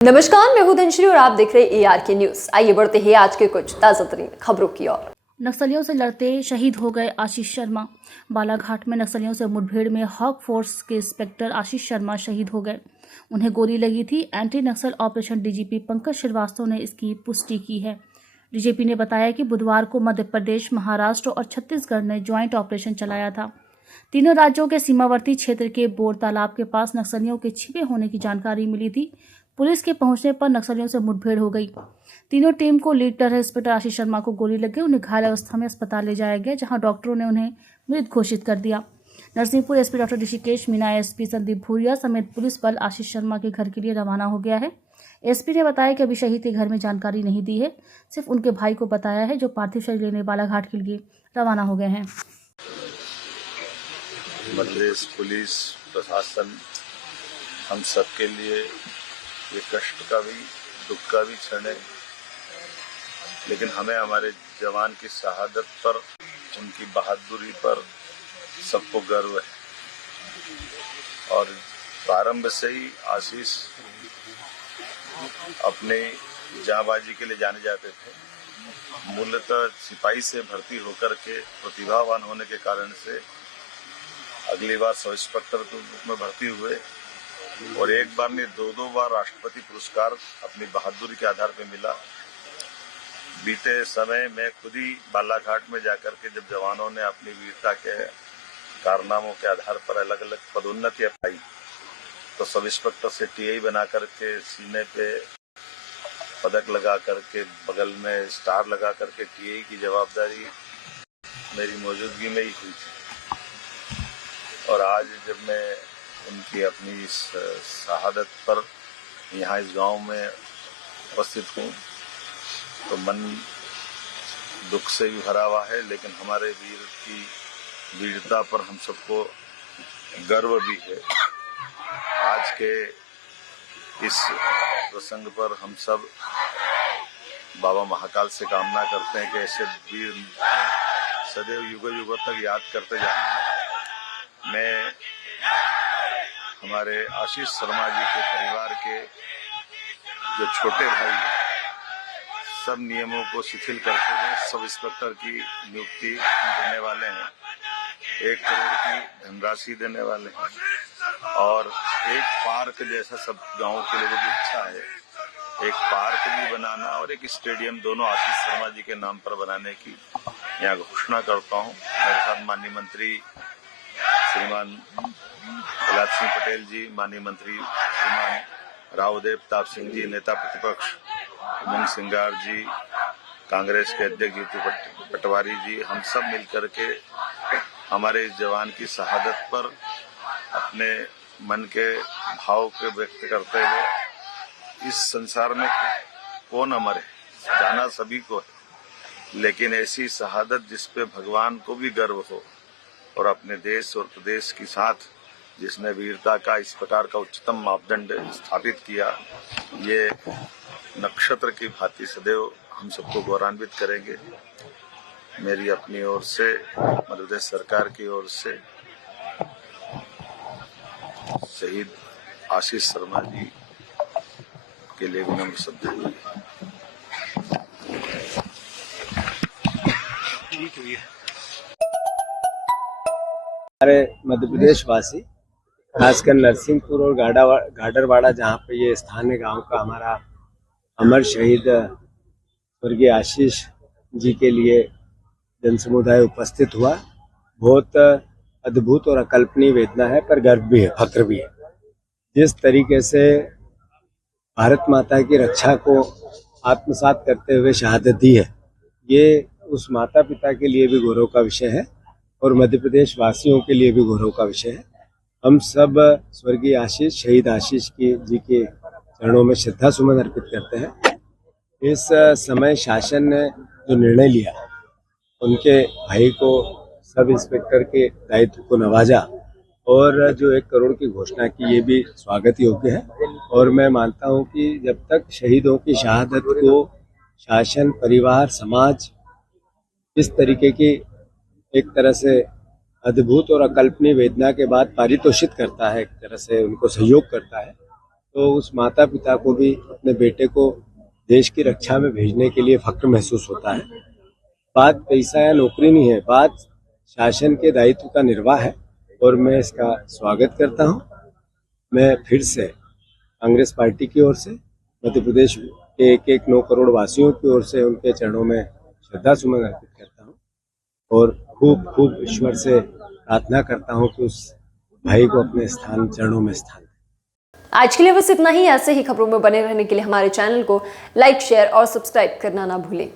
नमस्कार, मैं हूं धनश्री और आप देख रहे हैं ARK न्यूज। आइए बढ़ते हैं आज के कुछ ताजा तरीन खबरों की ओर। नक्सलियों से लड़ते शहीद हो गए आशीष शर्मा। बालाघाट में नक्सलियों से मुठभेड़ में हॉक फोर्स के इंस्पेक्टर आशीष शर्मा शहीद हो गए। उन्हें गोली लगी थी। एंटी नक्सल ऑपरेशन डीजीपी पंकज श्रीवास्तव ने इसकी पुष्टि की है। डीजीपी ने बताया कि बुधवार को मध्य प्रदेश, महाराष्ट्र और छत्तीसगढ़ ने ज्वाइंट ऑपरेशन चलाया था। तीनों राज्यों के सीमावर्ती क्षेत्र के बोर तालाब के पास नक्सलियों के छिपे होने की जानकारी मिली थी। पुलिस के पहुंचने पर नक्सलियों से मुठभेड़ हो गई। तीनों टीम को लीडर इंस्पेक्टर आशीष शर्मा को गोली लग गई। उन्हें घायल अवस्था में अस्पताल ले जाया गया, जहां डॉक्टरों ने उन्हें मृत घोषित कर दिया। Narsinghpur SP doctor Rishikesh Meena, SP Sandeep Bhuria समेत पुलिस बल आशीष शर्मा के घर के लिए रवाना हो गया है। एसपी ने बताया कि अभी शहीद के घर में जानकारी नहीं दी है, सिर्फ उनके भाई को बताया है, जो पार्थिव शरीर लेने बालाघाट के लिए रवाना हो गए हैं। मध्य प्रदेश पुलिस प्रशासन हम सबके लिए ये कष्ट का भी, दुख का भी क्षण है, लेकिन हमें हमारे जवान की शहादत पर, उनकी बहादुरी पर सबको गर्व है। और प्रारंभ से ही आशीष अपने जांबाजी के लिए जाने जाते थे। मूलतः सिपाही से भर्ती होकर के प्रतिभावान होने के कारण से अगली बार सब इंस्पेक्टर के रूप में भर्ती हुए और एक बार नहीं, दो बार राष्ट्रपति पुरस्कार अपनी बहादुरी के आधार पर मिला। बीते समय में खुद ही बालाघाट में जाकर के जब जवानों ने अपनी वीरता के कारनामों के आधार पर अलग अलग पदोन्नतियां पाई, तो सब इंस्पेक्टर से टीआई बना करके सीने पे पदक लगा करके, बगल में स्टार लगा करके टीआई की जवाबदारी मेरी मौजूदगी में ही हुई थी। और आज जब मैं उनकी अपनी इस शहादत पर यहाँ इस गांव में उपस्थित हूँ, तो मन दुख से भी भरा हुआ है, लेकिन हमारे वीर की वीरता पर हम सबको गर्व भी है। आज के इस प्रसंग पर हम सब बाबा महाकाल से कामना करते हैं कि ऐसे वीर सदैव युगों युगों तक याद करते जाएंगे। मैं हमारे आशीष शर्मा जी के परिवार के जो छोटे भाई हैं, सब नियमों को शिथिल करते हुए सब इंस्पेक्टर की नियुक्ति देने वाले हैं। 1 करोड़ की धनराशि देने वाले हैं और एक पार्क जैसा सब गांव के लोगों की इच्छा है, एक पार्क भी बनाना और एक स्टेडियम, दोनों आशीष शर्मा जी के नाम पर बनाने की यहाँ घोषणा करता हूँ। मेरे साथ माननीय मंत्री श्रीमान प्रहलाद सिंह पटेल जी, माननीय मंत्री श्रीमान रावदेव प्रताप सिंह जी, नेता प्रतिपक्ष उमंग सिंगार जी, कांग्रेस के अध्यक्ष जीतू पटवारी जी, हम सब मिलकर के हमारे इस जवान की शहादत पर अपने मन के भाव को व्यक्त करते हुए, इस संसार में कौन अमर है, जाना सभी को है, लेकिन ऐसी शहादत जिस पे भगवान को भी गर्व हो और अपने देश और प्रदेश के साथ जिसने वीरता का इस प्रकार का उच्चतम मापदंड स्थापित किया, ये नक्षत्र की भांति सदैव हम सबको गौरवान्वित करेंगे। मेरी अपनी ओर से, मध्य प्रदेश सरकार की ओर से शहीद आशीष शर्मा जी के लिए विनम्र श्रद्धांजलि। ठीक है। हमारे मध्य प्रदेश वासी, खासकर नरसिंहपुर और गाडरवाड़ा, जहाँ पे ये स्थानीय गांव का हमारा अमर शहीद स्वर्गीय आशीष जी के लिए जनसमुदाय उपस्थित हुआ। बहुत अद्भुत और अकल्पनीय वेदना है, पर गर्व भी है, फक्र भी है। जिस तरीके से भारत माता की रक्षा को आत्मसात करते हुए शहादत दी है, ये उस माता पिता के लिए भी गौरव का विषय है और मध्य प्रदेश वासियों के लिए भी गौरव का विषय है। हम सब स्वर्गीय आशीष, शहीद आशीष जी के चरणों में श्रद्धा सुमन अर्पित करते हैं। इस समय शासन ने जो निर्णय लिया, उनके भाई को सब इंस्पेक्टर के दायित्व को नवाजा और जो 1 करोड़ की घोषणा की, ये भी स्वागत योग्य है। और मैं मानता हूँ कि जब तक शहीदों की शहादत को शासन, परिवार, समाज इस तरीके की एक तरह से अद्भुत और अकल्पनीय वेदना के बाद पारितोषित करता है, एक तरह से उनको सहयोग करता है, तो उस माता पिता को भी अपने बेटे को देश की रक्षा में भेजने के लिए फक्र महसूस होता है। बात पैसा या नौकरी नहीं है, बात शासन के दायित्व का निर्वाह है और मैं इसका स्वागत करता हूँ। मैं फिर से कांग्रेस पार्टी की ओर से, मध्य प्रदेश के 1-9 करोड़ वासियों की ओर से उनके चरणों में श्रद्धा सुमन अर्पित करता हूँ और खूब खूब ईश्वर से प्रार्थना करता हूँ कि उस भाई को अपने चरणों में स्थान। आज के लिए बस इतना ही। ऐसे ही खबरों में बने रहने के लिए हमारे चैनल को लाइक, शेयर और सब्सक्राइब करना ना भूलें।